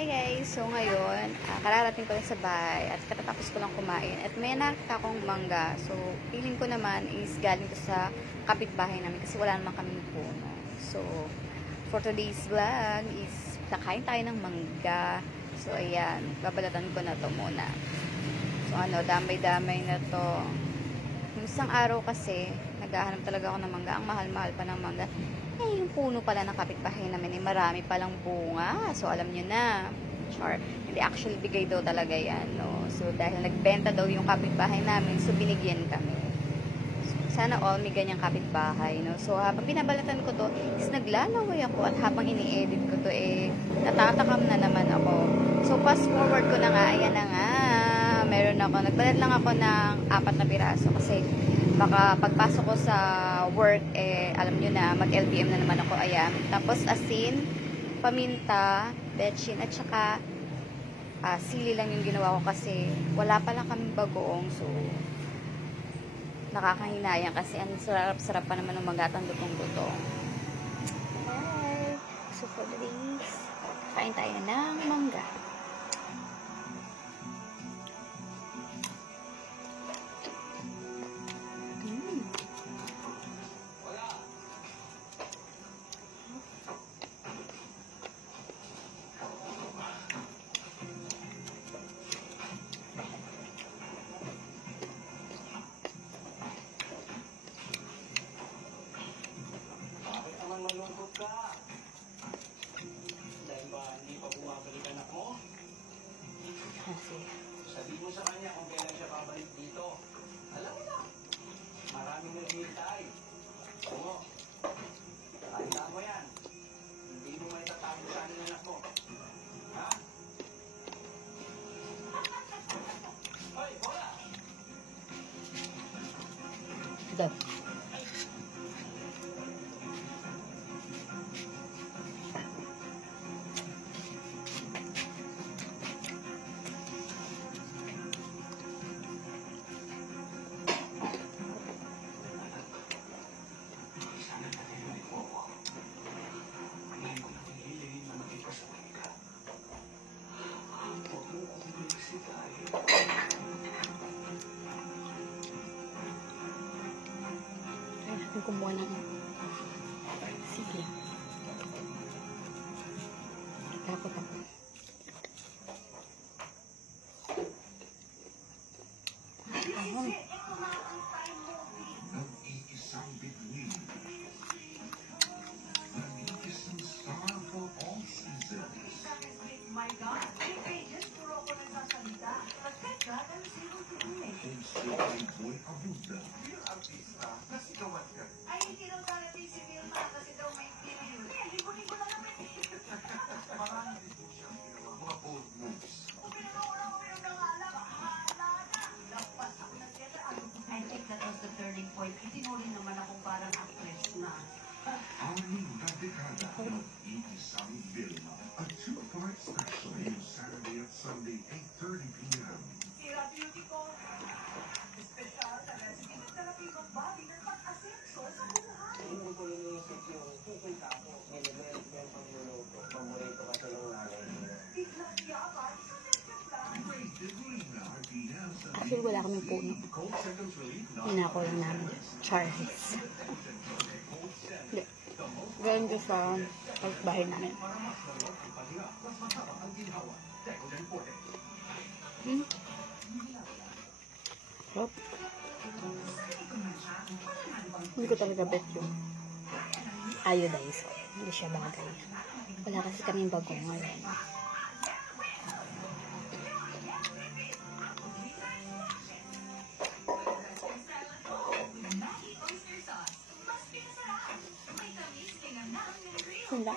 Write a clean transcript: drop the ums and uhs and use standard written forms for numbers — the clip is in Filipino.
Hi guys! So ngayon, kararating ko lang sa bahay at katatapos ko lang kumain at may nakita akong mangga. So, feeling ko naman is galing to sa kapitbahay namin kasi wala naman kaming puno. So, for today's vlog is nakain tayo ng mangga. So, ayan, babalatan ko na to muna. So, damay-damay na to. Yung isang araw kasi, naghahanap talaga ako ng mangga. Ang mahal-mahal pa ng mangga. Eh, yung puno pala ng kapitbahay namin, eh, marami palang bunga. So, alam nyo na. Char. Hindi, actually, bigay daw talaga yan, no? So, dahil nagbenta daw yung kapitbahay namin, so, binigyan kami. So, sana all may ganyang kapitbahay, no? So, habang binabalatan ko to, is naglalaway ako at habang ini-edit ko to, eh, natatakam na naman ako. So, fast forward ko na nga, ayan na nga. Meron ako, nagbalat lang ako ng 4 na piraso kasi baka pagpasok ko sa work, eh, alam nyo na, mag-LBM na naman ako, ayan. Tapos, asin, paminta, betchin, at saka, sili lang yung ginawa ko kasi wala pa lang kaming bagoong, so, nakakahinayang kasi ang sarap-sarap pa naman ng magatang lutong-lutong. Okay. So, for the days, kain tayo ng mangga. Malungkot ka. Dahil ba hindi pa bumabalik anak mo? Sabi mo sa kanya kung kailan siya babalik dito. Alam mo na. Maraming naghihintay. Oo. Tanda mo yan. Hindi mo may tatago sa akin anak mo. Ha? Hoy, bola! Dab. Ay, kumuha ng sige. Takot ako. Ahon. My God, yung pages, puro ako nagsasalita. But thank God, I'm zero to do it. Yung artista, nasigawan ka. Ay, hindi daw darating si Vilma kasi daw may period. Eh, libo-libo na naman. Marami din po siyang ginawa mga bold moves. Kung pinagawa ko yung nangalang, bahala na. Lampas ako ng theater. I think that was the turning point. Itinuloy naman ako parang actress na. Anim na dekada ng Iisang Vilma. A 2-part special in Saturday at Sunday, 8:30 p.m. Sira beauty ko. Special na resident therapy ng body na pag-asenso sa buhay. Hindi ko iniisip yung pupunta ako. Nilibent ko yung pagluluto. Paborito kasi ng nanay niya. Biglang yaman, susunod lang. Rated Lina Diaz. Actually, wala kaming puno. Cold seconds relief. Hinako lang namin. Charles. Hindi. Galing ko sa bahay namin. Sarap. Hindi ko talaga bet yung iodized. Hindi siya bagay. Wala kasi kaming bagong ngayon. Wala.